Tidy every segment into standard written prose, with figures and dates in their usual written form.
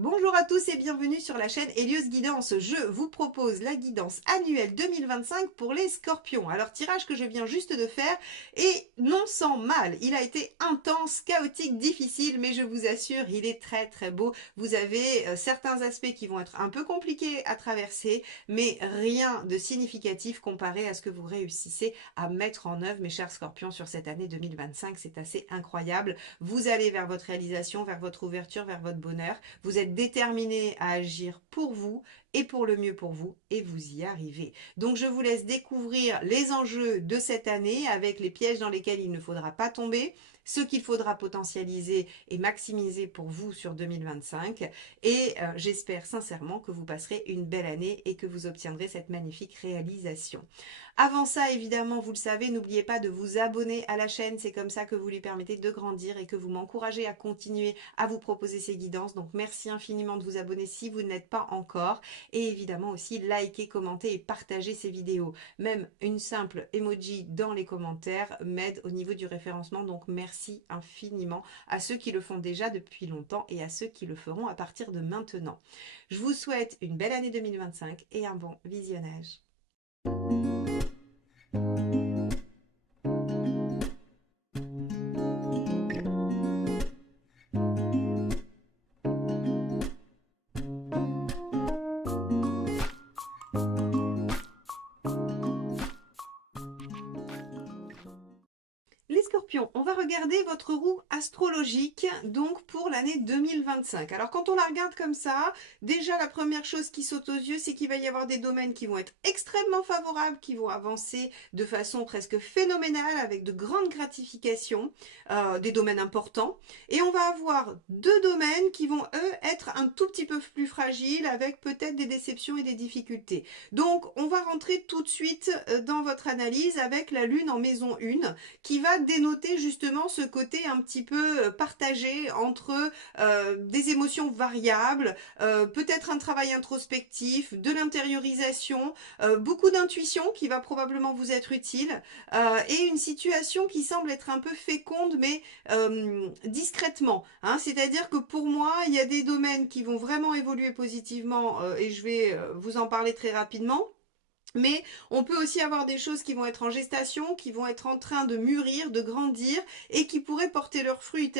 Bonjour à tous et bienvenue sur la chaîne Hélios Guidance. Je vous propose la guidance annuelle 2025 pour les scorpions. Alors, tirage que je viens juste de faire et non sans mal. Il a été intense, chaotique, difficile, mais je vous assure, il est très très beau. Vous avez certains aspects qui vont être un peu compliqués à traverser, mais rien de significatif comparé à ce que vous réussissez à mettre en œuvre, mes chers scorpions, sur cette année 2025. C'est assez incroyable. Vous allez vers votre réalisation, vers votre ouverture, vers votre bonheur. Vous êtes déterminé à agir pour vous et pour le mieux pour vous et vous y arrivez. Donc je vous laisse découvrir les enjeux de cette année avec les pièges dans lesquels il ne faudra pas tomber, ce qu'il faudra potentialiser et maximiser pour vous sur 2025 et j'espère sincèrement que vous passerez une belle année et que vous obtiendrez cette magnifique réalisation. Avant ça, évidemment, vous le savez, n'oubliez pas de vous abonner à la chaîne, c'est comme ça que vous lui permettez de grandir et que vous m'encouragez à continuer à vous proposer ces guidances. Donc merci infiniment de vous abonner si vous ne l'êtes pas encore et évidemment aussi liker, commenter et partager ces vidéos. Même une simple emoji dans les commentaires m'aide au niveau du référencement, donc merci infiniment à ceux qui le font déjà depuis longtemps et à ceux qui le feront à partir de maintenant. Je vous souhaite une belle année 2025 et un bon visionnage. Les scorpions, on va regarder votre roue astrologique donc pour l'année 2025. Alors quand on la regarde comme ça, déjà la première chose qui saute aux yeux, c'est qu'il va y avoir des domaines qui vont être extrêmement favorables, qui vont avancer de façon presque phénoménale avec de grandes gratifications, des domaines importants. Et on va avoir deux domaines qui vont eux être un tout petit peu plus fragiles avec peut-être des déceptions et des difficultés. Donc on va rentrer tout de suite dans votre analyse avec la lune en maison 1 qui va dénoter justement ce côté un petit peu partagé entre des émotions variables, peut-être un travail introspectif, de l'intériorisation, beaucoup d'intuition qui va probablement vous être utile et une situation qui semble être un peu féconde mais discrètement. Hein, c'est-à-dire que pour moi, il y a des domaines qui vont vraiment évoluer positivement et je vais vous en parler très rapidement. Mais on peut aussi avoir des choses qui vont être en gestation, qui vont être en train de mûrir, de grandir et qui pourraient porter leurs fruits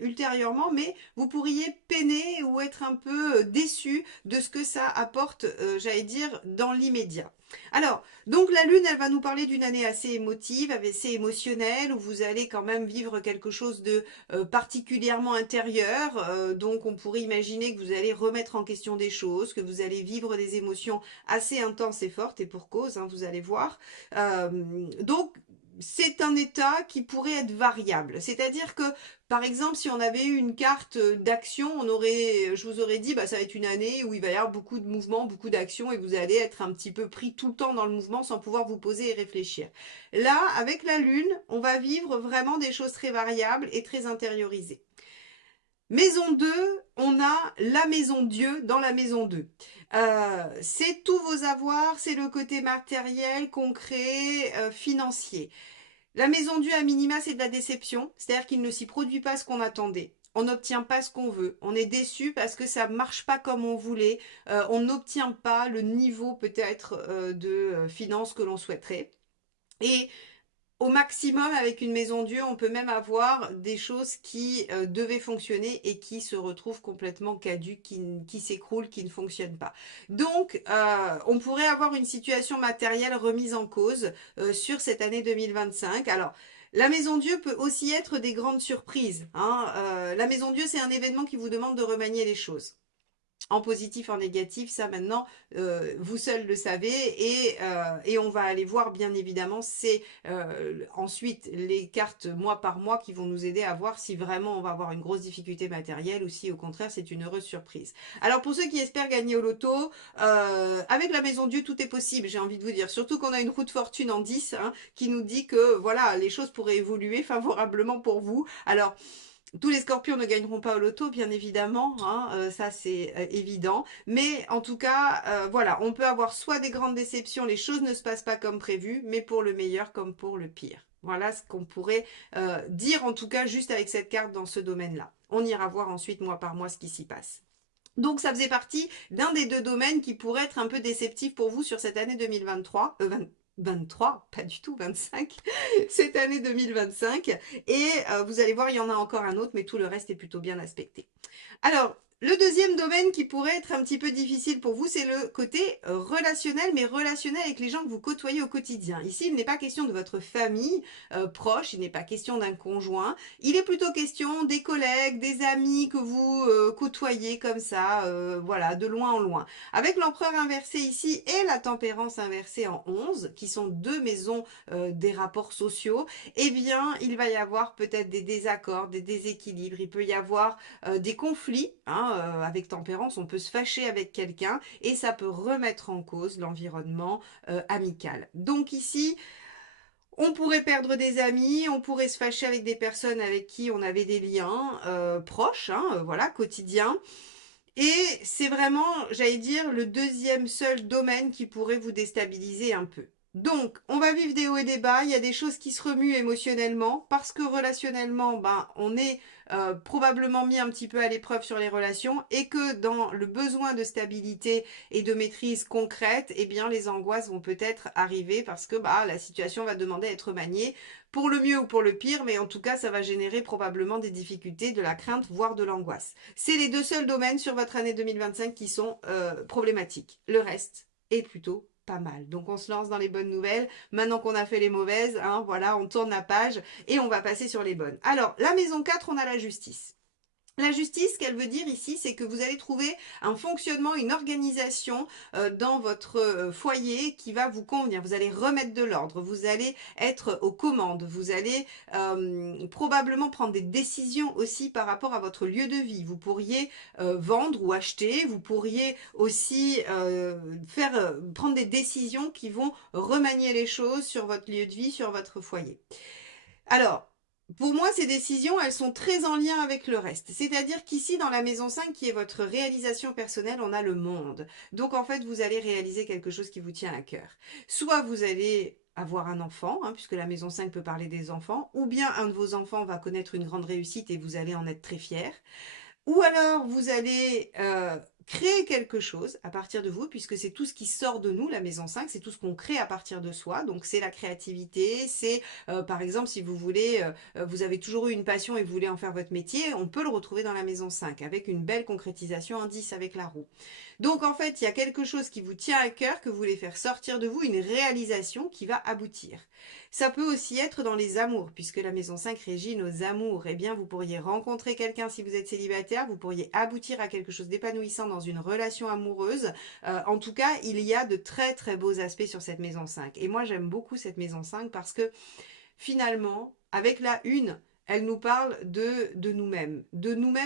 ultérieurement, mais vous pourriez peiner ou être un peu déçu de ce que ça apporte, j'allais dire, dans l'immédiat. Alors, donc la Lune, elle va nous parler d'une année assez émotive, assez émotionnelle, où vous allez quand même vivre quelque chose de particulièrement intérieur. Donc on pourrait imaginer que vous allez remettre en question des choses, que vous allez vivre des émotions assez intense et forte, et pour cause, hein, vous allez voir. Donc, c'est un état qui pourrait être variable. C'est-à-dire que, par exemple, si on avait eu une carte d'action, je vous aurais dit, bah, ça va être une année où il va y avoir beaucoup de mouvements, beaucoup d'actions, et vous allez être un petit peu pris tout le temps dans le mouvement sans pouvoir vous poser et réfléchir. Là, avec la Lune, on va vivre vraiment des choses très variables et très intériorisées. Maison 2, on a la maison Dieu dans la maison 2. C'est tous vos avoirs, c'est le côté matériel, concret, financier. La maison Dieu à minima, c'est de la déception, c'est-à-dire qu'il ne s'y produit pas ce qu'on attendait. On n'obtient pas ce qu'on veut. On est déçu parce que ça ne marche pas comme on voulait. On n'obtient pas le niveau peut-être de finances que l'on souhaiterait. Et au maximum, avec une maison Dieu, on peut même avoir des choses qui devaient fonctionner et qui se retrouvent complètement caduques, qui s'écroulent, qui ne fonctionnent pas. Donc, on pourrait avoir une situation matérielle remise en cause sur cette année 2025. Alors, la maison Dieu peut aussi être des grandes surprises. Hein. La maison Dieu, c'est un événement qui vous demande de remanier les choses en positif, en négatif, ça maintenant, vous seul le savez et on va aller voir bien évidemment, c'est ensuite les cartes mois par mois qui vont nous aider à voir si vraiment on va avoir une grosse difficulté matérielle ou si au contraire c'est une heureuse surprise. Alors pour ceux qui espèrent gagner au loto, avec la maison Dieu tout est possible, j'ai envie de vous dire, surtout qu'on a une roue de fortune en 10 hein, qui nous dit que voilà, les choses pourraient évoluer favorablement pour vous. Alors, tous les scorpions ne gagneront pas au loto, bien évidemment, hein, ça c'est évident. Mais en tout cas, voilà, on peut avoir soit des grandes déceptions, les choses ne se passent pas comme prévu, mais pour le meilleur comme pour le pire. Voilà ce qu'on pourrait dire en tout cas juste avec cette carte dans ce domaine-là. On ira voir ensuite mois par mois ce qui s'y passe. Donc ça faisait partie d'un des deux domaines qui pourrait être un peu déceptif pour vous sur cette année 2023. 23, pas du tout, 25, cette année 2025. Et vous allez voir, il y en a encore un autre, mais tout le reste est plutôt bien aspecté. Alors, le deuxième domaine qui pourrait être un petit peu difficile pour vous, c'est le côté relationnel, mais relationnel avec les gens que vous côtoyez au quotidien. Ici, il n'est pas question de votre famille proche, il n'est pas question d'un conjoint, il est plutôt question des collègues, des amis que vous côtoyez comme ça, voilà, de loin en loin. Avec l'empereur inversé ici et la tempérance inversée en 11, qui sont deux maisons des rapports sociaux, eh bien, il va y avoir peut-être des désaccords, des déséquilibres, il peut y avoir des conflits, hein, avec tempérance, on peut se fâcher avec quelqu'un et ça peut remettre en cause l'environnement amical. Donc ici, on pourrait perdre des amis, on pourrait se fâcher avec des personnes avec qui on avait des liens proches, hein, voilà, quotidiens. Et c'est vraiment, j'allais dire, le deuxième seul domaine qui pourrait vous déstabiliser un peu. Donc, on va vivre des hauts et des bas, il y a des choses qui se remuent émotionnellement, parce que relationnellement, ben, on est probablement mis un petit peu à l'épreuve sur les relations, et que dans le besoin de stabilité et de maîtrise concrète, eh bien, les angoisses vont peut-être arriver, parce que bah, la situation va demander à être maniée, pour le mieux ou pour le pire, mais en tout cas, ça va générer probablement des difficultés, de la crainte, voire de l'angoisse. C'est les deux seuls domaines sur votre année 2025 qui sont problématiques. Le reste est plutôt pas mal. Donc on se lance dans les bonnes nouvelles. Maintenant qu'on a fait les mauvaises, hein, voilà, on tourne la page et on va passer sur les bonnes. Alors, la maison 4, on a la justice. La justice, ce qu'elle veut dire ici, c'est que vous allez trouver un fonctionnement, une organisation dans votre foyer qui va vous convenir. Vous allez remettre de l'ordre, vous allez être aux commandes, vous allez probablement prendre des décisions aussi par rapport à votre lieu de vie. Vous pourriez vendre ou acheter, vous pourriez aussi prendre des décisions qui vont remanier les choses sur votre lieu de vie, sur votre foyer. Alors, pour moi, ces décisions, elles sont très en lien avec le reste. C'est-à-dire qu'ici, dans la maison 5, qui est votre réalisation personnelle, on a le monde. Donc, en fait, vous allez réaliser quelque chose qui vous tient à cœur. Soit vous allez avoir un enfant, hein, puisque la maison 5 peut parler des enfants, ou bien un de vos enfants va connaître une grande réussite et vous allez en être très fier. Ou alors vous allez créer quelque chose à partir de vous, puisque c'est tout ce qui sort de nous, la maison 5, c'est tout ce qu'on crée à partir de soi. Donc c'est la créativité, c'est par exemple si vous voulez, vous avez toujours eu une passion et vous voulez en faire votre métier, on peut le retrouver dans la maison 5 avec une belle concrétisation en 10 avec la roue. Donc en fait, il y a quelque chose qui vous tient à cœur, que vous voulez faire sortir de vous, une réalisation qui va aboutir. Ça peut aussi être dans les amours, puisque la maison 5 régit nos amours. Eh bien, vous pourriez rencontrer quelqu'un si vous êtes célibataire, vous pourriez aboutir à quelque chose d'épanouissant dans une relation amoureuse. En tout cas, il y a de très très beaux aspects sur cette maison 5. Et moi, j'aime beaucoup cette maison 5 parce que finalement, avec la une, elle nous parle de nous-mêmes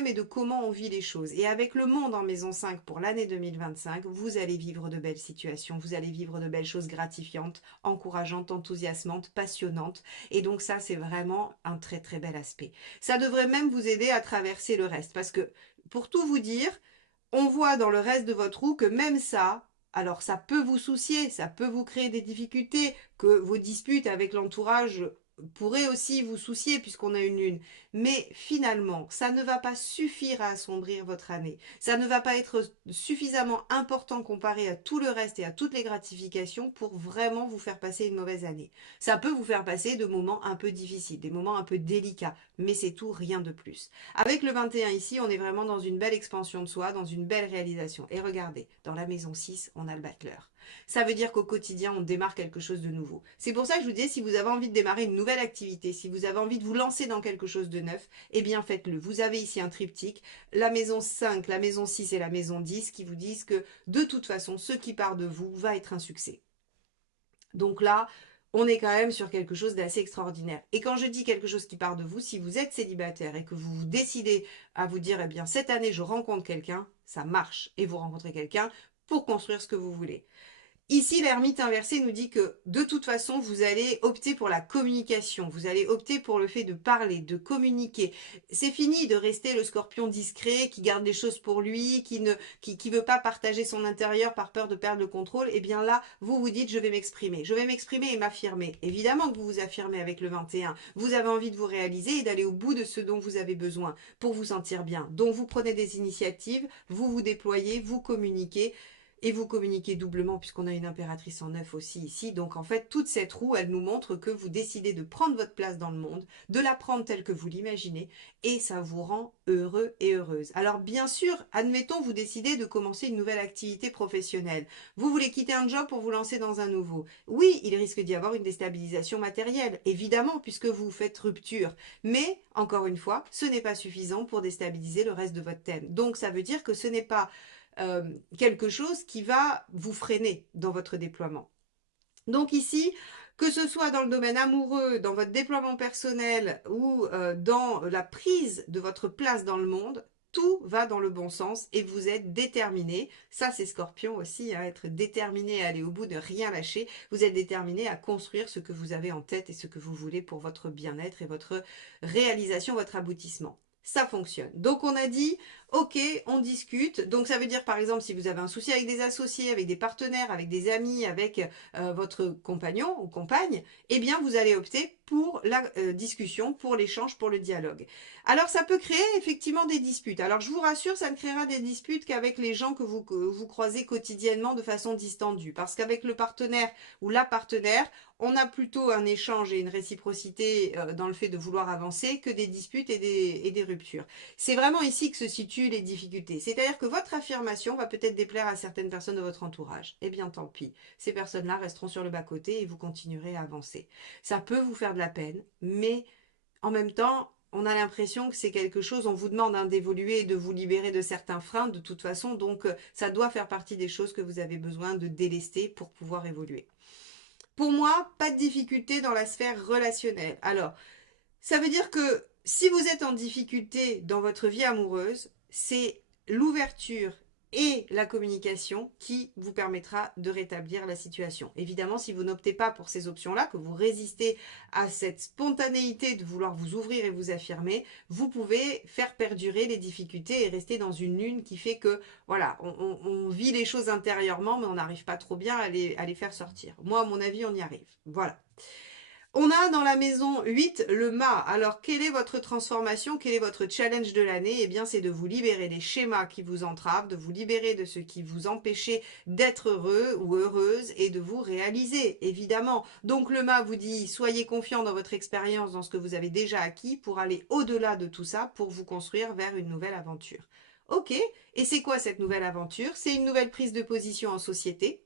et de comment on vit les choses. Et avec le monde en maison 5 pour l'année 2025, vous allez vivre de belles situations, vous allez vivre de belles choses gratifiantes, encourageantes, enthousiasmantes, passionnantes. Et donc ça, c'est vraiment un très très bel aspect. Ça devrait même vous aider à traverser le reste. Parce que, pour tout vous dire, on voit dans le reste de votre roue que même ça, alors ça peut vous soucier, ça peut vous créer des difficultés, que vos disputes avec l'entourage pourraient aussi vous soucier puisqu'on a une lune. Mais finalement, ça ne va pas suffire à assombrir votre année. Ça ne va pas être suffisamment important comparé à tout le reste et à toutes les gratifications pour vraiment vous faire passer une mauvaise année. Ça peut vous faire passer de moments un peu difficiles, des moments un peu délicats, mais c'est tout, rien de plus. Avec le 21 ici, on est vraiment dans une belle expansion de soi, dans une belle réalisation. Et regardez, dans la maison 6, on a le battleur. Ça veut dire qu'au quotidien, on démarre quelque chose de nouveau. C'est pour ça que je vous dis, si vous avez envie de démarrer une nouvelle activité, si vous avez envie de vous lancer dans quelque chose de neuf, eh bien faites-le. Vous avez ici un triptyque, la maison 5, la maison 6 et la maison 10 qui vous disent que de toute façon, ce qui part de vous va être un succès. Donc là, on est quand même sur quelque chose d'assez extraordinaire. Et quand je dis quelque chose qui part de vous, si vous êtes célibataire et que vous vous décidez à vous dire, eh bien, cette année, je rencontre quelqu'un, ça marche. Et vous rencontrez quelqu'un pour construire ce que vous voulez. Ici, l'ermite inversé nous dit que de toute façon, vous allez opter pour la communication, vous allez opter pour le fait de parler, de communiquer. C'est fini de rester le scorpion discret qui garde les choses pour lui, qui veut pas partager son intérieur par peur de perdre le contrôle. Et bien là, vous vous dites, je vais m'exprimer et m'affirmer. Évidemment que vous vous affirmez avec le 21. Vous avez envie de vous réaliser et d'aller au bout de ce dont vous avez besoin pour vous sentir bien. Donc vous prenez des initiatives, vous vous déployez, vous communiquez. Et vous communiquez doublement puisqu'on a une impératrice en 9 aussi ici. Donc en fait, toute cette roue, elle nous montre que vous décidez de prendre votre place dans le monde, de la prendre telle que vous l'imaginez, et ça vous rend heureux et heureuse. Alors bien sûr, admettons, vous décidez de commencer une nouvelle activité professionnelle. Vous voulez quitter un job pour vous lancer dans un nouveau. Oui, il risque d'y avoir une déstabilisation matérielle, évidemment, puisque vous faites rupture. Mais, encore une fois, ce n'est pas suffisant pour déstabiliser le reste de votre thème. Donc ça veut dire que ce n'est pas quelque chose qui va vous freiner dans votre déploiement. Donc ici, que ce soit dans le domaine amoureux, dans votre déploiement personnel ou dans la prise de votre place dans le monde, tout va dans le bon sens et vous êtes déterminé. Ça, c'est Scorpion aussi, hein, être déterminé à aller au bout, de rien lâcher. Vous êtes déterminé à construire ce que vous avez en tête et ce que vous voulez pour votre bien-être et votre réalisation, votre aboutissement. Ça fonctionne. Donc on a dit, ok, on discute. Donc ça veut dire par exemple si vous avez un souci avec des associés, avec des partenaires, avec des amis, avec votre compagnon ou compagne, eh bien vous allez opter pour la discussion, pour l'échange, pour le dialogue. Alors ça peut créer effectivement des disputes. Alors je vous rassure, ça ne créera des disputes qu'avec les gens que vous croisez quotidiennement de façon distendue. Parce qu'avec le partenaire ou la partenaire, on a plutôt un échange et une réciprocité dans le fait de vouloir avancer que des disputes et des ruptures. C'est vraiment ici que se situent les difficultés. C'est-à-dire que votre affirmation va peut-être déplaire à certaines personnes de votre entourage. Eh bien tant pis. Ces personnes-là resteront sur le bas-côté et vous continuerez à avancer. Ça peut vous faire de la peine, mais en même temps, on a l'impression que c'est quelque chose, on vous demande d'évoluer et de vous libérer de certains freins de toute façon, donc ça doit faire partie des choses que vous avez besoin de délester pour pouvoir évoluer. Pour moi, pas de difficulté dans la sphère relationnelle. Alors, ça veut dire que si vous êtes en difficulté dans votre vie amoureuse, c'est l'ouverture et la communication qui vous permettra de rétablir la situation. Évidemment, si vous n'optez pas pour ces options-là, que vous résistez à cette spontanéité de vouloir vous ouvrir et vous affirmer, vous pouvez faire perdurer les difficultés et rester dans une lune qui fait que, voilà, on vit les choses intérieurement, mais on n'arrive pas trop bien à les faire sortir. Moi, à mon avis, on y arrive. Voilà. On a dans la maison 8 le mât. Alors, quelle est votre transformation? Quel est votre challenge de l'année? Eh bien, c'est de vous libérer des schémas qui vous entravent, de vous libérer de ce qui vous empêchait d'être heureux ou heureuse et de vous réaliser, évidemment. Donc, le mât vous dit, soyez confiant dans votre expérience, dans ce que vous avez déjà acquis pour aller au-delà de tout ça, pour vous construire vers une nouvelle aventure. Ok, et c'est quoi cette nouvelle aventure? C'est une nouvelle prise de position en société.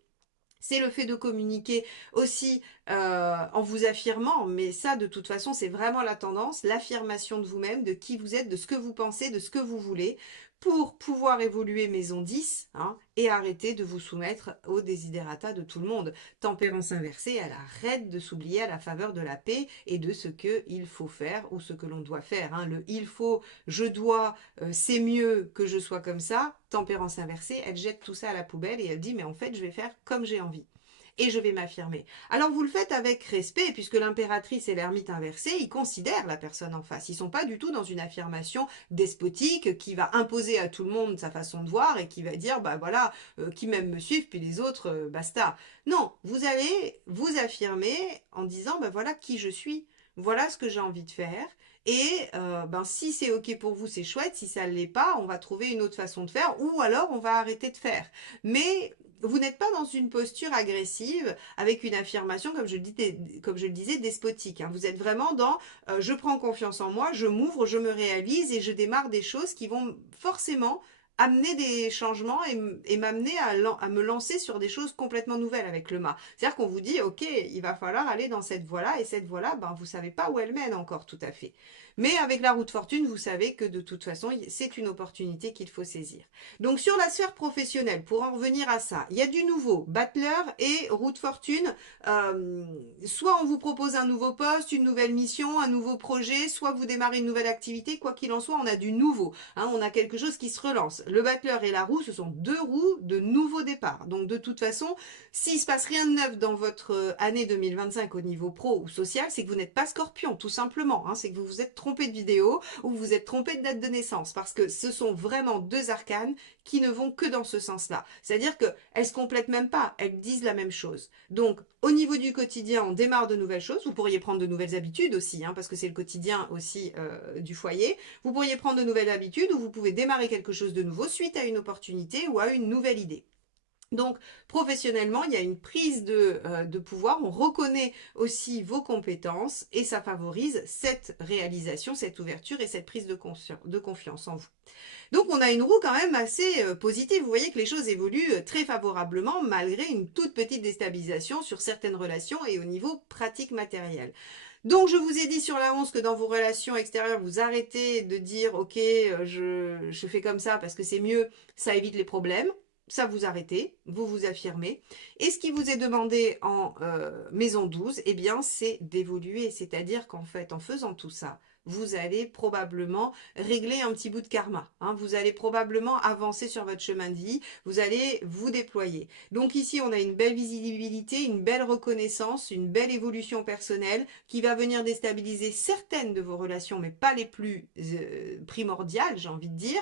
C'est le fait de communiquer aussi en vous affirmant, mais ça de toute façon c'est vraiment la tendance, l'affirmation de vous-même, de qui vous êtes, de ce que vous pensez, de ce que vous voulez, pour pouvoir évoluer maison 10 hein, et arrêter de vous soumettre aux desiderata de tout le monde. Tempérance inversée, elle arrête de s'oublier à la faveur de la paix et de ce qu'il faut faire ou ce que l'on doit faire. Hein. Le il faut, je dois, c'est mieux que je sois comme ça. Tempérance inversée, elle jette tout ça à la poubelle et elle dit mais en fait je vais faire comme j'ai envie et je vais m'affirmer. Alors vous le faites avec respect, puisque l'impératrice et l'ermite inversé, ils considèrent la personne en face. Ils sont pas du tout dans une affirmation despotique qui va imposer à tout le monde sa façon de voir et qui va dire, bah voilà, qui m'aime me suivent, puis les autres, basta. Non, vous allez vous affirmer en disant, bah voilà qui je suis, voilà ce que j'ai envie de faire. Et ben, si c'est ok pour vous, c'est chouette. Si ça ne l'est pas, on va trouver une autre façon de faire ou alors on va arrêter de faire. Mais vous n'êtes pas dans une posture agressive avec une affirmation, comme je le disais, despotique. Hein. Vous êtes vraiment dans je prends confiance en moi, je m'ouvre, je me réalise et je démarre des choses qui vont forcément amener des changements et m'amener à me lancer sur des choses complètement nouvelles avec le mât. C'est-à-dire qu'on vous dit, ok, il va falloir aller dans cette voie-là et cette voie-là, ben, vous savez pas où elle mène encore tout à fait. Mais avec la roue de fortune, vous savez que de toute façon, c'est une opportunité qu'il faut saisir. Donc sur la sphère professionnelle, pour en revenir à ça, il y a du nouveau, battleur et roue de fortune. Soit on vous propose un nouveau poste, une nouvelle mission, un nouveau projet, soit vous démarrez une nouvelle activité. Quoi qu'il en soit, on a du nouveau. Hein, on a quelque chose qui se relance. Le battleur et la roue, ce sont deux roues de nouveau départ. Donc de toute façon, s'il ne se passe rien de neuf dans votre année 2025 au niveau pro ou social, c'est que vous n'êtes pas Scorpion, tout simplement. Hein, c'est que vous vous êtes trompé de vidéo ou vous vous êtes trompé de date de naissance. Parce que ce sont vraiment deux arcanes qui ne vont que dans ce sens-là. C'est-à-dire qu'elles se complètent même pas, elles disent la même chose. Donc, au niveau du quotidien, on démarre de nouvelles choses. Vous pourriez prendre de nouvelles habitudes aussi, hein, parce que c'est le quotidien aussi du foyer. Vous pourriez prendre de nouvelles habitudes ou vous pouvez démarrer quelque chose de nouveau suite à une opportunité ou à une nouvelle idée. Donc, professionnellement, il y a une prise de pouvoir, on reconnaît aussi vos compétences et ça favorise cette réalisation, cette ouverture et cette prise de confiance en vous. Donc, on a une roue quand même assez positive. Vous voyez que les choses évoluent très favorablement malgré une toute petite déstabilisation sur certaines relations et au niveau pratique matériel. Donc, je vous ai dit sur la 11 que dans vos relations extérieures, vous arrêtez de dire « Ok, je fais comme ça parce que c'est mieux, ça évite les problèmes ». Ça vous arrêtez, vous vous affirmez. Et ce qui vous est demandé en maison 12, eh bien, c'est d'évoluer. C'est-à-dire qu'en fait, en faisant tout ça, vous allez probablement régler un petit bout de karma. Hein. Vous allez probablement avancer sur votre chemin de vie. Vous allez vous déployer. Donc ici, on a une belle visibilité, une belle reconnaissance, une belle évolution personnelle qui va venir déstabiliser certaines de vos relations, mais pas les plus primordiales, j'ai envie de dire.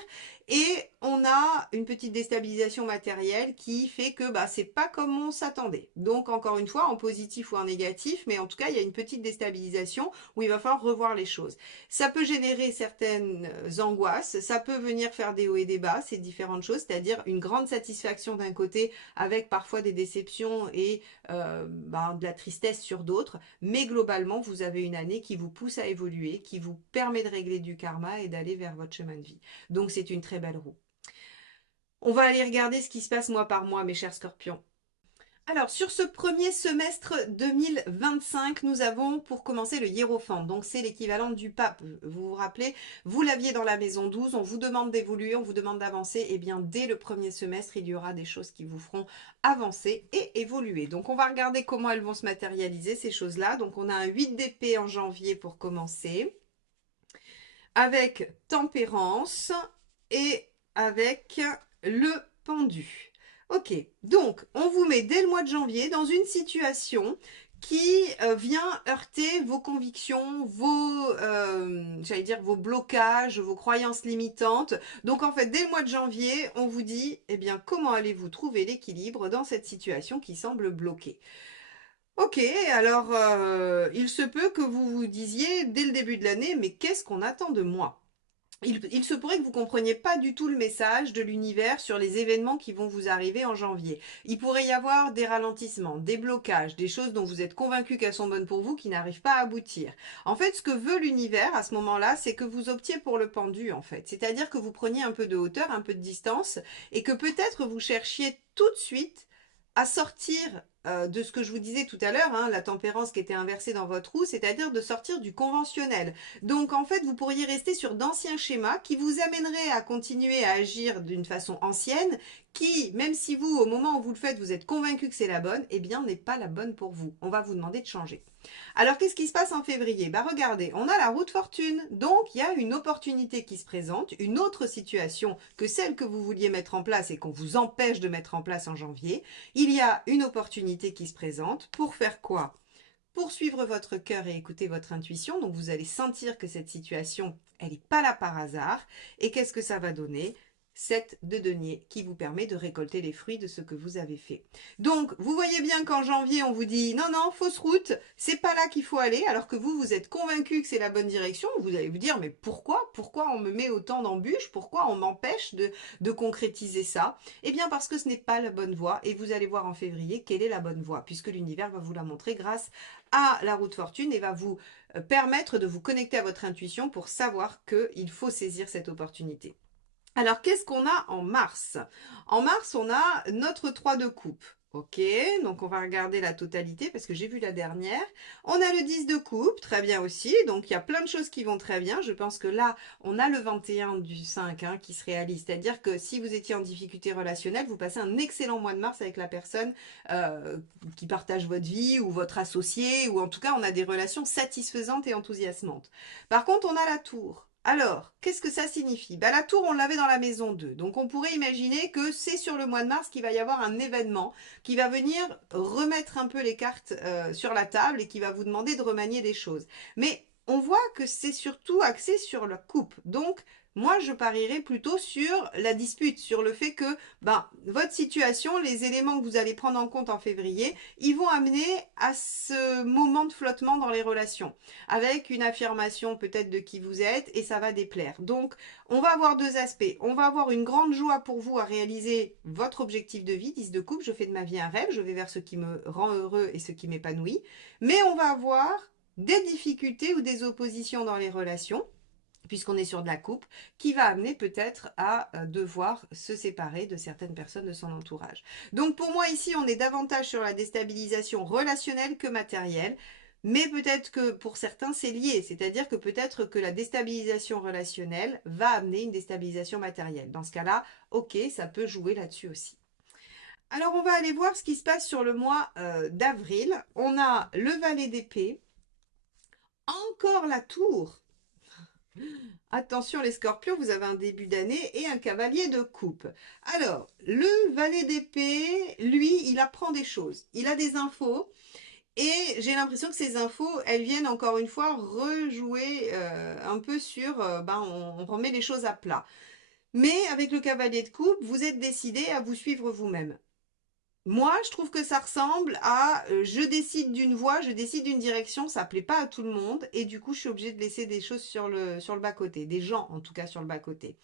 Et on a une petite déstabilisation matérielle qui fait que c'est pas comme on s'attendait. Donc encore une fois, en positif ou en négatif, mais en tout cas, il y a une petite déstabilisation où il va falloir revoir les choses. Ça peut générer certaines angoisses, ça peut venir faire des hauts et des bas, c'est différentes choses, c'est-à-dire une grande satisfaction d'un côté avec parfois des déceptions et de la tristesse sur d'autres, mais globalement, vous avez une année qui vous pousse à évoluer, qui vous permet de régler du karma et d'aller vers votre chemin de vie. Donc c'est une très belle roue. On va aller regarder ce qui se passe mois par mois, mes chers scorpions. Alors, sur ce premier semestre 2025, nous avons pour commencer le hiérophante. Donc, c'est l'équivalent du pape. Vous vous rappelez, vous l'aviez dans la maison 12, on vous demande d'évoluer, on vous demande d'avancer. Et bien, dès le premier semestre, il y aura des choses qui vous feront avancer et évoluer. Donc, on va regarder comment elles vont se matérialiser, ces choses-là. Donc, on a un 8 d'épée en janvier pour commencer, avec tempérance et avec le pendu. Ok, donc on vous met dès le mois de janvier dans une situation qui vient heurter vos convictions, j'allais dire vos blocages, vos croyances limitantes. Donc en fait, dès le mois de janvier, on vous dit, eh bien, comment allez-vous trouver l'équilibre dans cette situation qui semble bloquée? Ok, alors il se peut que vous vous disiez dès le début de l'année, mais qu'est-ce qu'on attend de moi? Il se pourrait que vous ne compreniez pas du tout le message de l'univers sur les événements qui vont vous arriver en janvier. Il pourrait y avoir des ralentissements, des blocages, des choses dont vous êtes convaincu qu'elles sont bonnes pour vous qui n'arrivent pas à aboutir. En fait, ce que veut l'univers à ce moment-là, c'est que vous optiez pour le pendu, en fait. C'est-à-dire que vous preniez un peu de hauteur, un peu de distance, et que peut-être vous cherchiez tout de suite à sortir de ce que je vous disais tout à l'heure, hein, la tempérance qui était inversée dans votre roue, c'est-à-dire de sortir du conventionnel. Donc en fait, vous pourriez rester sur d'anciens schémas qui vous amèneraient à continuer à agir d'une façon ancienne, qui, même si vous, au moment où vous le faites, vous êtes convaincu que c'est la bonne, eh bien n'est pas la bonne pour vous. On va vous demander de changer. Alors qu'est-ce qui se passe en février? Regardez, on a la roue de fortune, donc il y a une opportunité qui se présente, une autre situation que celle que vous vouliez mettre en place et qu'on vous empêche de mettre en place en janvier. Il y a une opportunité qui se présente pour faire quoi? Pour suivre votre cœur et écouter votre intuition. Donc vous allez sentir que cette situation, elle n'est pas là par hasard. Et qu'est-ce que ça va donner? 7 de denier qui vous permet de récolter les fruits de ce que vous avez fait. Donc, vous voyez bien qu'en janvier, on vous dit non, non, fausse route, c'est pas là qu'il faut aller, alors que vous êtes convaincu que c'est la bonne direction. Vous allez vous dire, mais pourquoi on me met autant d'embûches? Pourquoi on m'empêche de concrétiser ça? Eh bien, parce que ce n'est pas la bonne voie et vous allez voir en février quelle est la bonne voie, puisque l'univers va vous la montrer grâce à la roue de fortune et va vous permettre de vous connecter à votre intuition pour savoir qu'il faut saisir cette opportunité. Alors, qu'est-ce qu'on a en mars? En mars, on a notre 3 de coupe. Ok, donc on va regarder la totalité parce que j'ai vu la dernière. On a le 10 de coupe, très bien aussi. Donc il y a plein de choses qui vont très bien. Je pense que là, on a le 21 du 5 hein, qui se réalise. C'est-à-dire que si vous étiez en difficulté relationnelle, vous passez un excellent mois de mars avec la personne euh, qui partage votre vie ou votre associé, ou en tout cas, on a des relations satisfaisantes et enthousiasmantes. Par contre, on a la tour. Alors, qu'est-ce que ça signifie? Bah, la tour, on l'avait dans la maison 2. Donc, on pourrait imaginer que c'est sur le mois de mars qu'il va y avoir un événement qui va venir remettre un peu les cartes sur la table et qui va vous demander de remanier des choses. Mais on voit que c'est surtout axé sur la coupe. Donc, moi, je parierais plutôt sur la dispute, sur le fait que votre situation, les éléments que vous allez prendre en compte en février, ils vont amener à ce moment de flottement dans les relations, avec une affirmation peut-être de qui vous êtes, et ça va déplaire. Donc, on va avoir deux aspects. On va avoir une grande joie pour vous à réaliser votre objectif de vie, 10 de coupe, je fais de ma vie un rêve, je vais vers ce qui me rend heureux et ce qui m'épanouit. Mais on va avoir des difficultés ou des oppositions dans les relations, puisqu'on est sur de la coupe, qui va amener peut-être à devoir se séparer de certaines personnes de son entourage. Donc pour moi ici, on est davantage sur la déstabilisation relationnelle que matérielle. Mais peut-être que pour certains, c'est lié. C'est-à-dire que peut-être que la déstabilisation relationnelle va amener une déstabilisation matérielle. Dans ce cas-là, ok, ça peut jouer là-dessus aussi. Alors, on va aller voir ce qui se passe sur le mois d'avril. On a le valet d'épée, encore la tour. Attention les scorpions, vous avez un début d'année et un cavalier de coupe. Alors, le valet d'épée, lui, il apprend des choses. Il a des infos. Et j'ai l'impression que ces infos, elles viennent encore une fois rejouer un peu sur, on remet les choses à plat. Mais avec le cavalier de coupe, vous êtes décidé à vous suivre vous-même. Moi, je trouve que ça ressemble à je décide d'une voie, je décide d'une direction, ça plaît pas à tout le monde, et du coup, je suis obligée de laisser des choses sur le bas-côté, des gens en tout cas sur le bas-côté.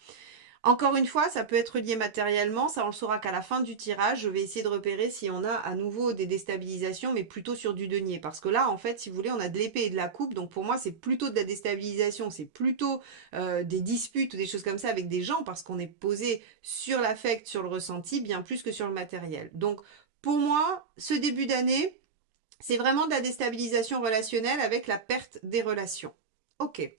Encore une fois, ça peut être lié matériellement, ça on le saura qu'à la fin du tirage, je vais essayer de repérer si on a à nouveau des déstabilisations, mais plutôt sur du denier. Parce que là, en fait, si vous voulez, on a de l'épée et de la coupe, donc pour moi, c'est plutôt de la déstabilisation, c'est plutôt des disputes ou des choses comme ça avec des gens, parce qu'on est posé sur l'affect, sur le ressenti, bien plus que sur le matériel. Donc pour moi, ce début d'année, c'est vraiment de la déstabilisation relationnelle avec la perte des relations. Ok.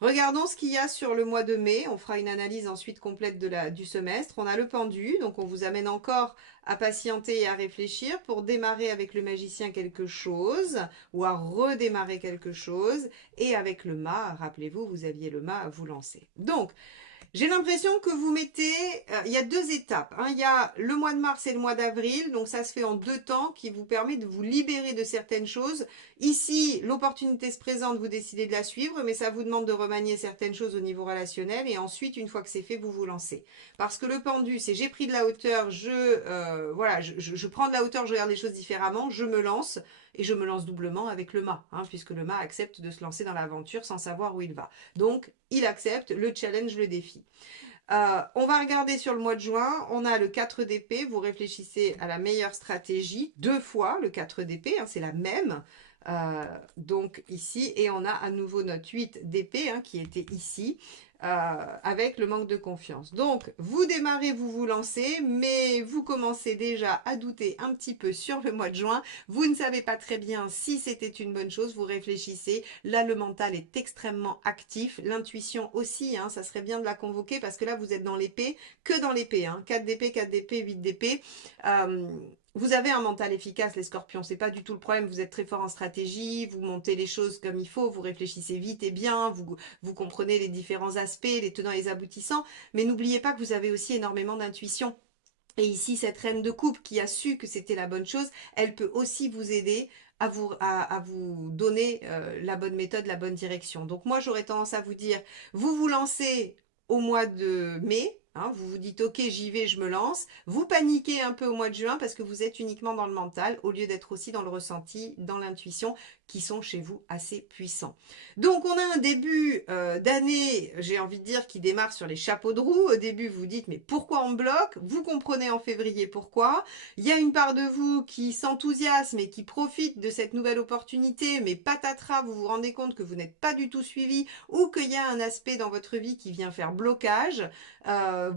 Regardons ce qu'il y a sur le mois de mai. On fera une analyse ensuite complète du semestre. On a le pendu, donc on vous amène encore à patienter et à réfléchir pour démarrer avec le magicien quelque chose ou à redémarrer quelque chose. Et avec le mât, rappelez-vous, vous aviez le mât à vous lancer. Donc, j'ai l'impression que vous mettez, il y a deux étapes, hein. Il y a le mois de mars et le mois d'avril, donc ça se fait en deux temps qui vous permet de vous libérer de certaines choses. Ici, l'opportunité se présente, vous décidez de la suivre, mais ça vous demande de remanier certaines choses au niveau relationnel et ensuite, une fois que c'est fait, vous vous lancez. Parce que le pendu, c'est j'ai pris de la hauteur, je prends de la hauteur, je regarde les choses différemment, je me lance et je me lance doublement avec le mât, hein, puisque le mât accepte de se lancer dans l'aventure sans savoir où il va. Donc, il accepte le challenge, le défi. On va regarder sur le mois de juin, on a le 4 d'épée, vous réfléchissez à la meilleure stratégie, deux fois le 4 d'épée, hein, c'est la même. Donc ici, et on a à nouveau notre 8 d'épée hein, qui était ici, avec le manque de confiance. Donc vous démarrez, vous vous lancez, mais vous commencez déjà à douter un petit peu sur le mois de juin. Vous ne savez pas très bien si c'était une bonne chose, vous réfléchissez. Là, le mental est extrêmement actif, l'intuition aussi, hein, ça serait bien de la convoquer parce que là, vous êtes dans l'épée, que dans l'épée, hein, 4 d'épée, 4 d'épée, 8 d'épée. Vous avez un mental efficace, les scorpions, c'est pas du tout le problème. Vous êtes très fort en stratégie, vous montez les choses comme il faut, vous réfléchissez vite et bien, vous comprenez les différents aspects, les tenants et les aboutissants. Mais n'oubliez pas que vous avez aussi énormément d'intuition. Et ici, cette reine de coupe qui a su que c'était la bonne chose, elle peut aussi vous aider à vous donner la bonne méthode, la bonne direction. Donc moi, j'aurais tendance à vous dire, vous vous lancez au mois de mai, hein, vous vous dites, ok, j'y vais, je me lance. Vous paniquez un peu au mois de juin parce que vous êtes uniquement dans le mental au lieu d'être aussi dans le ressenti, dans l'intuition, qui sont chez vous assez puissants. Donc on a un début d'année, j'ai envie de dire, qui démarre sur les chapeaux de roue. Au début, vous dites, mais pourquoi on bloque? Vous comprenez en février pourquoi. Il y a une part de vous qui s'enthousiasme et qui profite de cette nouvelle opportunité, mais patatras, vous vous rendez compte que vous n'êtes pas du tout suivi ou qu'il y a un aspect dans votre vie qui vient faire blocage.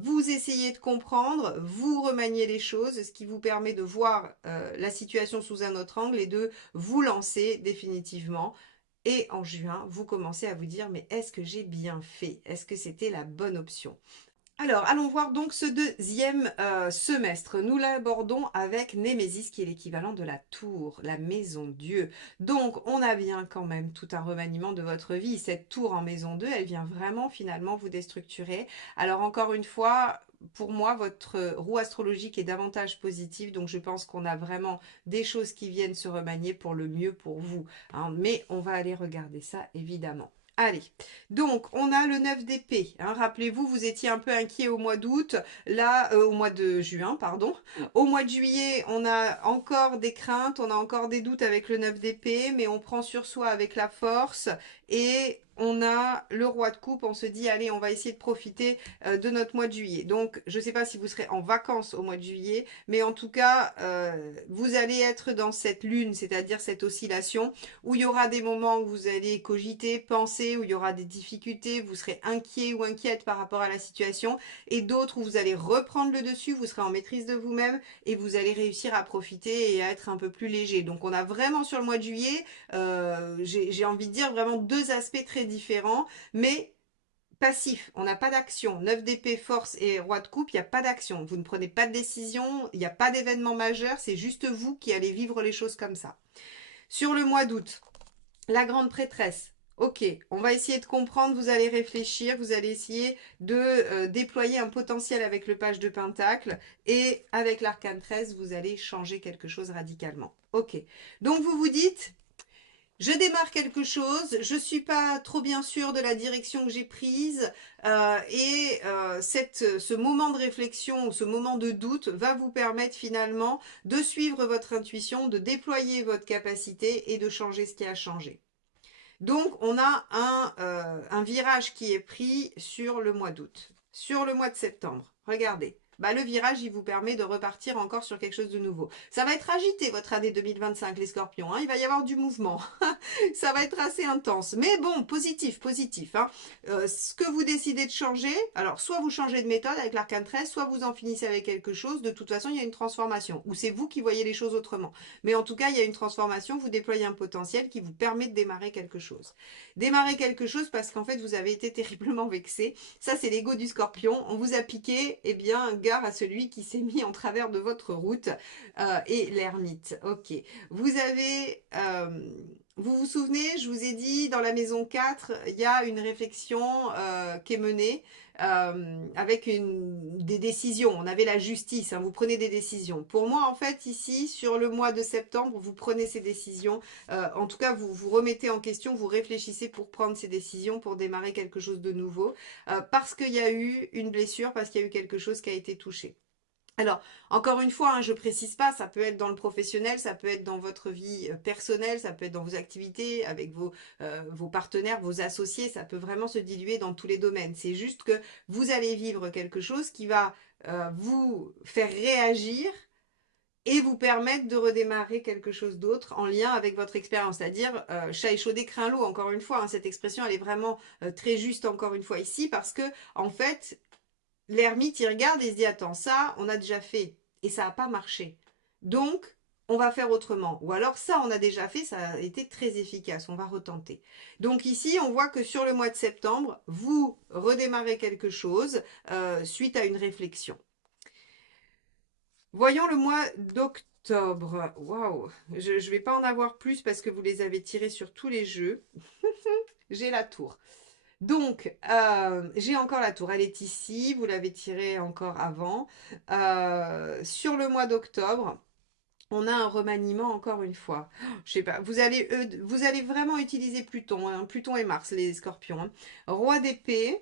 Vous essayez de comprendre, vous remaniez les choses, ce qui vous permet de voir la situation sous un autre angle et de vous lancer définitivement. Et en juin, vous commencez à vous dire, mais est-ce que j'ai bien fait? Est-ce que c'était la bonne option? Alors, allons voir donc ce deuxième semestre. Nous l'abordons avec Némésis, qui est l'équivalent de la tour, la maison Dieu. Donc, on a bien quand même tout un remaniement de votre vie. Cette tour en maison 2, elle vient vraiment finalement vous déstructurer. Alors, encore une fois, pour moi, votre roue astrologique est davantage positive. Donc, je pense qu'on a vraiment des choses qui viennent se remanier pour le mieux pour vous, hein. Mais on va aller regarder ça, évidemment. Allez, donc on a le 9 d'épée, hein. Rappelez-vous, vous étiez un peu inquiet au mois d'août, là, au mois de juin, pardon. Au mois de juillet, on a encore des craintes, on a encore des doutes avec le 9 d'épée, mais on prend sur soi avec la force et on a le roi de coupe, on se dit, allez, on va essayer de profiter de notre mois de juillet. Donc, je ne sais pas si vous serez en vacances au mois de juillet, mais en tout cas, vous allez être dans cette lune, c'est-à-dire cette oscillation, où il y aura des moments où vous allez cogiter, penser, où il y aura des difficultés, vous serez inquiet ou inquiète par rapport à la situation, et d'autres où vous allez reprendre le dessus, vous serez en maîtrise de vous-même, et vous allez réussir à profiter et à être un peu plus léger. Donc on a vraiment sur le mois de juillet, j'ai envie de dire vraiment deux aspects très différents, mais passif, on n'a pas d'action. 9 d'épée, force et roi de coupe, il n'y a pas d'action. Vous ne prenez pas de décision, il n'y a pas d'événement majeur, c'est juste vous qui allez vivre les choses comme ça. Sur le mois d'août, la grande prêtresse. Ok, on va essayer de comprendre, vous allez réfléchir, vous allez essayer de déployer un potentiel avec le page de Pentacle et avec l'arcane 13, vous allez changer quelque chose radicalement. Ok, donc vous vous dites, je démarre quelque chose, je ne suis pas trop bien sûre de la direction que j'ai prise ce moment de réflexion, ce moment de doute va vous permettre finalement de suivre votre intuition, de déployer votre capacité et de changer ce qui a changé. Donc, on a un virage qui est pris sur le mois d'août. Sur le mois de septembre, regardez. Bah, le virage, il vous permet de repartir encore sur quelque chose de nouveau. Ça va être agité, votre année 2025, les scorpions, hein. Il va y avoir du mouvement. Ça va être assez intense. Mais bon, positif, positif, hein. Ce que vous décidez de changer, alors soit vous changez de méthode avec l'arcane 13, soit vous en finissez avec quelque chose. De toute façon, il y a une transformation. Ou c'est vous qui voyez les choses autrement. Mais en tout cas, il y a une transformation. Vous déployez un potentiel qui vous permet de démarrer quelque chose. Démarrer quelque chose parce qu'en fait, vous avez été terriblement vexé. Ça, c'est l'ego du scorpion. On vous a piqué, eh bien, gare à celui qui s'est mis en travers de votre route. Et l'ermite, ok. Vous avez... vous vous souvenez, je vous ai dit, dans la maison 4, il y a une réflexion qui est menée avec des décisions. On avait la justice, hein, vous prenez des décisions. Pour moi, en fait, ici, sur le mois de septembre, vous prenez ces décisions. En tout cas, vous vous remettez en question, vous réfléchissez pour prendre ces décisions, pour démarrer quelque chose de nouveau. Parce qu'il y a eu une blessure, parce qu'il y a eu quelque chose qui a été touché. Alors, encore une fois, hein, je précise pas, ça peut être dans le professionnel, ça peut être dans votre vie personnelle, ça peut être dans vos activités, avec vos partenaires, vos associés, ça peut vraiment se diluer dans tous les domaines. C'est juste que vous allez vivre quelque chose qui va vous faire réagir et vous permettre de redémarrer quelque chose d'autre en lien avec votre expérience. C'est-à-dire, chat échaudé craint l'eau, encore une fois, hein, cette expression, elle est vraiment très juste, encore une fois, ici, parce que, en fait, l'ermite, il regarde et il se dit, attends, ça, on a déjà fait et ça n'a pas marché. Donc, on va faire autrement. Ou alors, ça, on a déjà fait, ça a été très efficace, on va retenter. Donc ici, on voit que sur le mois de septembre, vous redémarrez quelque chose suite à une réflexion. Voyons le mois d'octobre. Waouh, je ne vais pas en avoir plus parce que vous les avez tirés sur tous les jeux. J'ai la tour. Donc, j'ai encore la tour. Elle est ici. Vous l'avez tirée encore avant. Sur le mois d'octobre, on a un remaniement encore une fois. Je sais pas. Vous allez vraiment utiliser Pluton, hein, Pluton et Mars, les scorpions, hein. Roi d'épée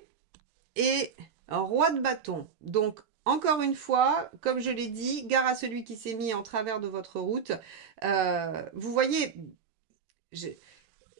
et roi de bâton. Donc, encore une fois, comme je l'ai dit, gare à celui qui s'est mis en travers de votre route. Vous voyez, je-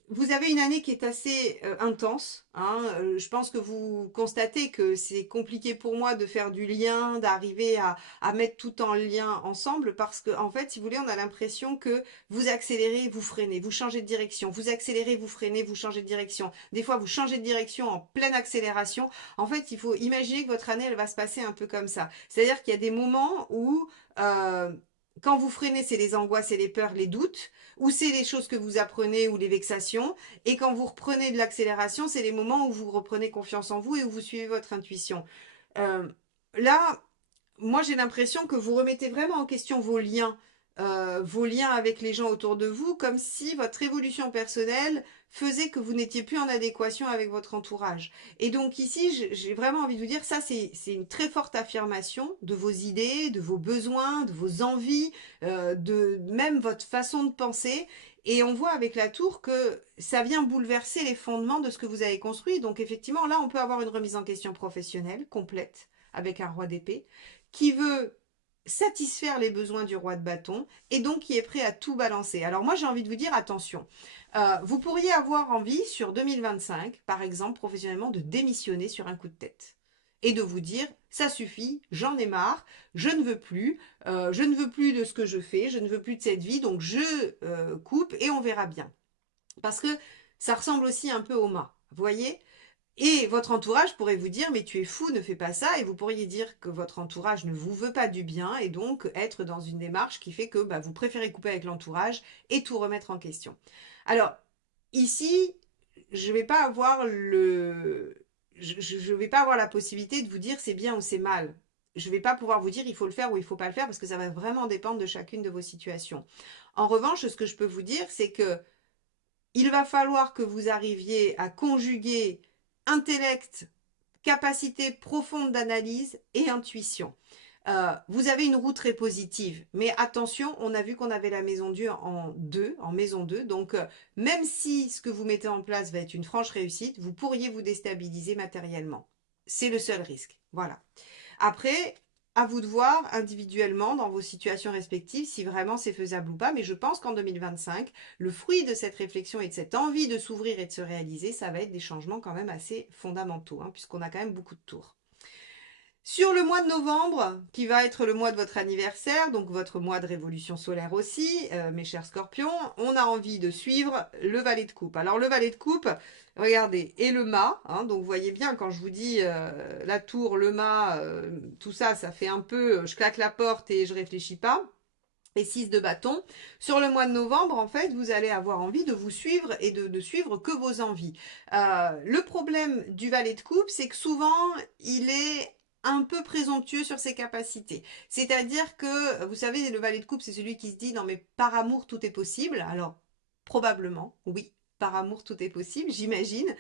Vous avez une année qui est assez intense, hein. Je pense que vous constatez que c'est compliqué pour moi de faire du lien, d'arriver à mettre tout en lien ensemble, parce que en fait, si vous voulez, on a l'impression que vous accélérez, vous freinez, vous changez de direction, vous accélérez, vous freinez, vous changez de direction. Des fois, vous changez de direction en pleine accélération. En fait, il faut imaginer que votre année, elle va se passer un peu comme ça. C'est-à-dire qu'il y a des moments où euh, quand vous freinez, c'est les angoisses et les peurs, les doutes, ou c'est les choses que vous apprenez ou les vexations. Et quand vous reprenez de l'accélération, c'est les moments où vous reprenez confiance en vous et où vous suivez votre intuition. Euh, Là, moi j'ai l'impression que vous remettez vraiment en question vos liens avec les gens autour de vous, comme si votre évolution personnelle faisait que vous n'étiez plus en adéquation avec votre entourage. Et donc ici, j'ai vraiment envie de vous dire, ça c'est une très forte affirmation de vos idées, de vos besoins, de vos envies, de même votre façon de penser. Et on voit avec la tour que ça vient bouleverser les fondements de ce que vous avez construit. Donc effectivement, là, on peut avoir une remise en question professionnelle complète avec un roi d'épée qui veut satisfaire les besoins du roi de bâton et donc qui est prêt à tout balancer. Alors moi j'ai envie de vous dire attention, vous pourriez avoir envie sur 2025 par exemple professionnellement de démissionner sur un coup de tête et de vous dire ça suffit, j'en ai marre, je ne veux plus de ce que je fais, je ne veux plus de cette vie, donc je coupe et on verra bien. Parce que ça ressemble aussi un peu au mât, vous voyez. Et votre entourage pourrait vous dire, mais tu es fou, ne fais pas ça. Et vous pourriez dire que votre entourage ne vous veut pas du bien et donc être dans une démarche qui fait que bah, vous préférez couper avec l'entourage et tout remettre en question. Alors, ici, je ne vais pas avoir je vais pas avoir la possibilité de vous dire c'est bien ou c'est mal. Je ne vais pas pouvoir vous dire il faut le faire ou il ne faut pas le faire parce que ça va vraiment dépendre de chacune de vos situations. En revanche, ce que je peux vous dire, c'est que il va falloir que vous arriviez à conjuguer intellect, capacité profonde d'analyse et intuition. Vous avez une roue très positive, mais attention, on a vu qu'on avait la maison Dieu en deux, en maison 2, donc même si ce que vous mettez en place va être une franche réussite, vous pourriez vous déstabiliser matériellement. C'est le seul risque. Voilà. Après, à vous de voir individuellement dans vos situations respectives si vraiment c'est faisable ou pas, mais je pense qu'en 2025, le fruit de cette réflexion et de cette envie de s'ouvrir et de se réaliser, ça va être des changements quand même assez fondamentaux, hein, puisqu'on a quand même beaucoup de tours. Sur le mois de novembre, qui va être le mois de votre anniversaire, donc votre mois de révolution solaire aussi, mes chers scorpions, on a envie de suivre le valet de coupe. Alors le valet de coupe, regardez, et le mât, hein, donc vous voyez bien quand je vous dis la tour, le mât, tout ça, ça fait un peu, je claque la porte et je réfléchis pas. Et 6 de bâton. Sur le mois de novembre, en fait, vous allez avoir envie de vous suivre et de suivre que vos envies. Le problème du valet de coupe, c'est que souvent, il est un peu présomptueux sur ses capacités. C'est-à-dire que, vous savez, le valet de coupe, c'est celui qui se dit, non mais par amour, tout est possible. Alors, probablement, oui, par amour, tout est possible, j'imagine.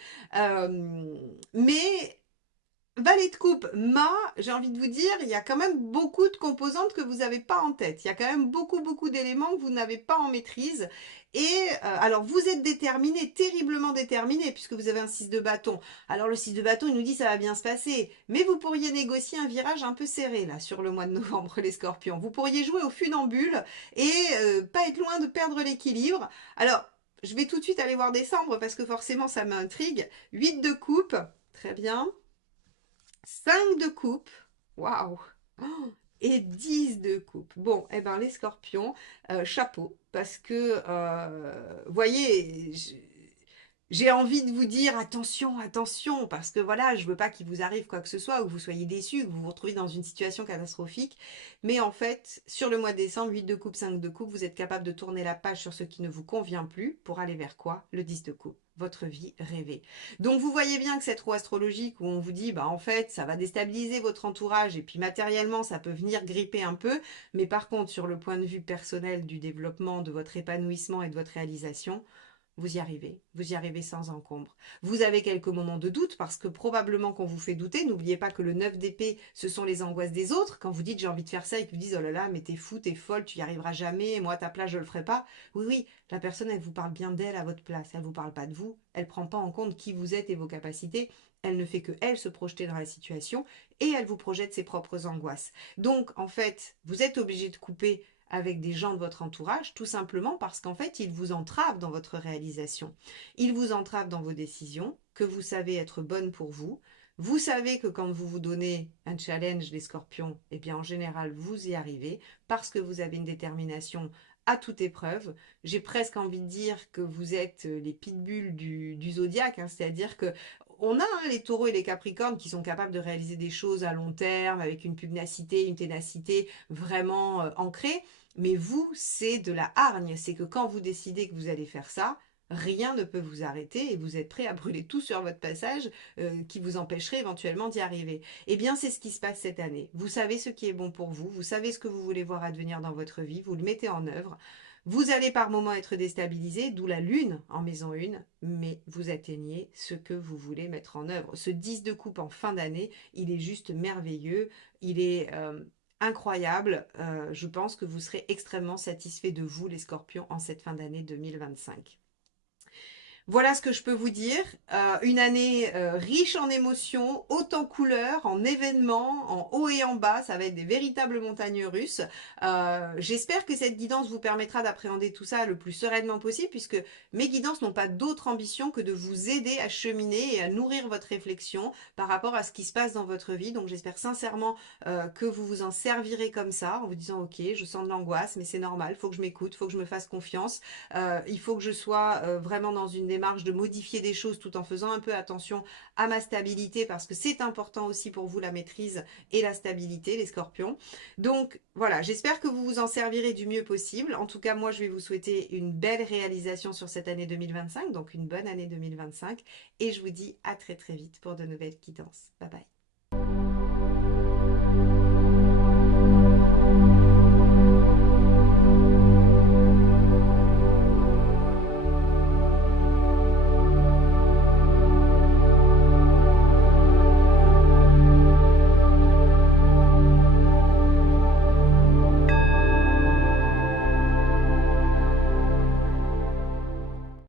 Mais valet de coupe, j'ai envie de vous dire, il y a quand même beaucoup de composantes que vous n'avez pas en tête. Il y a quand même beaucoup d'éléments que vous n'avez pas en maîtrise. Et alors, vous êtes déterminé, terriblement déterminé, puisque vous avez un 6 de bâton. Alors, le 6 de bâton, il nous dit ça va bien se passer. Mais vous pourriez négocier un virage un peu serré, là, sur le mois de novembre, les scorpions. Vous pourriez jouer au funambule et pas être loin de perdre l'équilibre. Alors, je vais tout de suite aller voir décembre, parce que forcément, ça m'intrigue. 8 de coupe, très bien. 5 de coupe. Waouh! Oh, et 10 de coupe. Bon, eh ben les scorpions, chapeau, parce que, voyez, j'ai envie de vous dire attention, attention, parce que voilà, je veux pas qu'il vous arrive quoi que ce soit, ou que vous soyez déçus, que vous vous retrouviez dans une situation catastrophique. Mais en fait, sur le mois de décembre, 8 de coupe, 5 de coupe, vous êtes capable de tourner la page sur ce qui ne vous convient plus pour aller vers quoi? Le 10 de coupe, votre vie rêvée. Donc vous voyez bien que cette roue astrologique où on vous dit, bah en fait, ça va déstabiliser votre entourage et puis matériellement, ça peut venir gripper un peu. Mais par contre, sur le point de vue personnel du développement, de votre épanouissement et de votre réalisation, vous y arrivez sans encombre. Vous avez quelques moments de doute parce que probablement qu'on vous fait douter. N'oubliez pas que le 9 d'épée, ce sont les angoisses des autres. Quand vous dites j'ai envie de faire ça et qu'ils vous disent oh là là, mais t'es fou, t'es folle, tu y arriveras jamais, moi à ta place je le ferai pas. Oui, oui, la personne elle vous parle bien d'elle à votre place, elle vous parle pas de vous, elle prend pas en compte qui vous êtes et vos capacités. Elle ne fait que elle se projeter dans la situation et elle vous projette ses propres angoisses. Donc en fait, vous êtes obligé de couper avec des gens de votre entourage, tout simplement parce qu'en fait, ils vous entravent dans votre réalisation. Ils vous entravent dans vos décisions, que vous savez être bonnes pour vous. Vous savez que quand vous vous donnez un challenge, les scorpions, eh bien en général, vous y arrivez parce que vous avez une détermination à toute épreuve. J'ai presque envie de dire que vous êtes les pitbulls du zodiaque, hein, c'est-à-dire que on a les taureaux et les capricornes qui sont capables de réaliser des choses à long terme avec une pugnacité, une ténacité vraiment ancrée. Mais vous, c'est de la hargne. C'est que quand vous décidez que vous allez faire ça, rien ne peut vous arrêter et vous êtes prêt à brûler tout sur votre passage qui vous empêcherait éventuellement d'y arriver. Eh bien, c'est ce qui se passe cette année. Vous savez ce qui est bon pour vous, vous savez ce que vous voulez voir advenir dans votre vie, vous le mettez en œuvre. Vous allez par moments être déstabilisé, d'où la lune en maison 1, mais vous atteignez ce que vous voulez mettre en œuvre. Ce 10 de coupe en fin d'année, il est juste merveilleux, il est incroyable. Je pense que vous serez extrêmement satisfait de vous, les scorpions, en cette fin d'année 2025. Voilà ce que je peux vous dire. Une année riche en émotions, haute en couleurs, en événements, en haut et en bas. Ça va être des véritables montagnes russes. J'espère que cette guidance vous permettra d'appréhender tout ça le plus sereinement possible, puisque mes guidances n'ont pas d'autre ambition que de vous aider à cheminer et à nourrir votre réflexion par rapport à ce qui se passe dans votre vie. Donc j'espère sincèrement que vous vous en servirez comme ça, en vous disant ok, je sens de l'angoisse, mais c'est normal, il faut que je m'écoute, il faut que je me fasse confiance. Il faut que je sois vraiment dans une démarche de modifier des choses tout en faisant un peu attention à ma stabilité parce que c'est important aussi pour vous la maîtrise et la stabilité, les scorpions. Donc voilà, j'espère que vous vous en servirez du mieux possible. En tout cas, moi, je vais vous souhaiter une belle réalisation sur cette année 2025, donc une bonne année 2025. Et je vous dis à très très vite pour de nouvelles guidances. Bye bye.